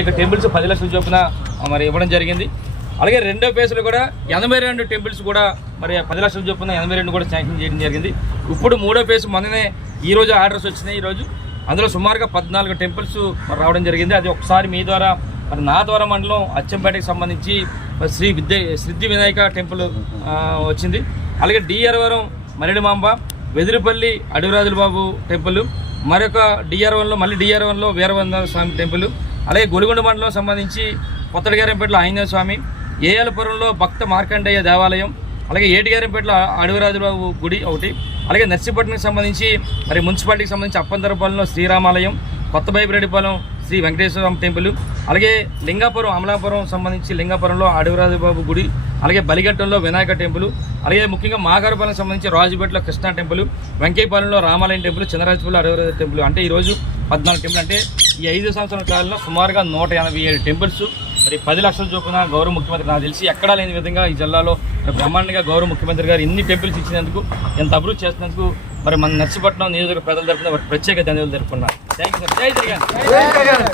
ఇక టెంపుల్స్ పది లక్షల చొప్పున మరి ఇవ్వడం జరిగింది. అలాగే రెండో ఫేజ్లో కూడా ఎనభై రెండు టెంపుల్స్ కూడా మరి పది లక్షల చొప్పున ఎనభై రెండు కూడా శాంక్షన్ చేయడం జరిగింది. ఇప్పుడు మూడో ఫేజ్ మొన్ననే ఈ రోజు ఆర్డర్స్ వచ్చినాయి ఈ రోజు. అందులో సుమారుగా పద్నాలుగు టెంపుల్స్ మరి రావడం జరిగింది. అది ఒకసారి మీ ద్వారా మరి నా ద్వారా మండలం అచ్చంపేటకి సంబంధించి శ్రీ విద్య సిద్ధి వినాయక టెంపుల్ వచ్చింది. అలాగే డిఆర్వరం మరిడిమాంబ వెదిరిపల్లి అడవిరాజుల బాబు టెంపుల్ మరొక డిఆర్ వన్లో మళ్ళీ డిఆర్ వన్లో వీరవంద స్వామి టెంపుల్ అలాగే గొలుగొండ మండలం సంబంధించి కొత్తడిగారంపేటలో ఆంజనేయ స్వామి ఏయాలపురంలో భక్త మార్కండేయ దేవాలయం అలాగే ఏటిగారంపేటలో అడవిరాజుల బాబు గుడి ఒకటి అలాగే నర్సీపట్నంకి సంబంధించి మరి మున్సిపాలిటీకి సంబంధించి అప్పందరపాలెంలో శ్రీరామాలయం కొత్త బైబిరెడ్డిపాలెం శ్రీ వెంకటేశ్వర టెంపుల్ అలాగే లింగాపురం అమలాపురం సంబంధించి లింగాపురంలో అడవిరాజు బాబు గుడి అలాగే బలిగట్టంలో వినాయక టెంపుల్ అలాగే ముఖ్యంగా మాగారపాలెం సంబంధించి రాజుపేటలో కృష్ణా టెంపుల్ వెంకయ్యపాలెంలో రామాలయం టెంపుల్ చిన్నరాజపల్లి అడవిరాజు టెంపుల్. అంటే ఈరోజు పద్నాలుగు టెంపుల్ అంటే ఈ ఐదు సంవత్సరాల కాలంలో సుమారుగా నూట ఎనభై ఏడు టెంపుల్స్. మరి పది లక్షల చొప్పున గౌరవ ముఖ్యమంత్రి నాకు తెలిసి ఎక్కడా లేని విధంగా ఈ జిల్లాలో బ్రహ్మాండంగా గౌరవ ముఖ్యమంత్రి గారు ఇన్ని టెంపుల్స్ ఇచ్చినందుకు ఎంత అభివృద్ధి చేసినందుకు మరి మన నర్సిపట్నం నియోజకవర్గ ప్రజల తరఫున వారికి ప్రత్యేక ధన్యవాదాలు జరుపుకున్నారు థ్యాంక్ యూ సార్ జై జగన్.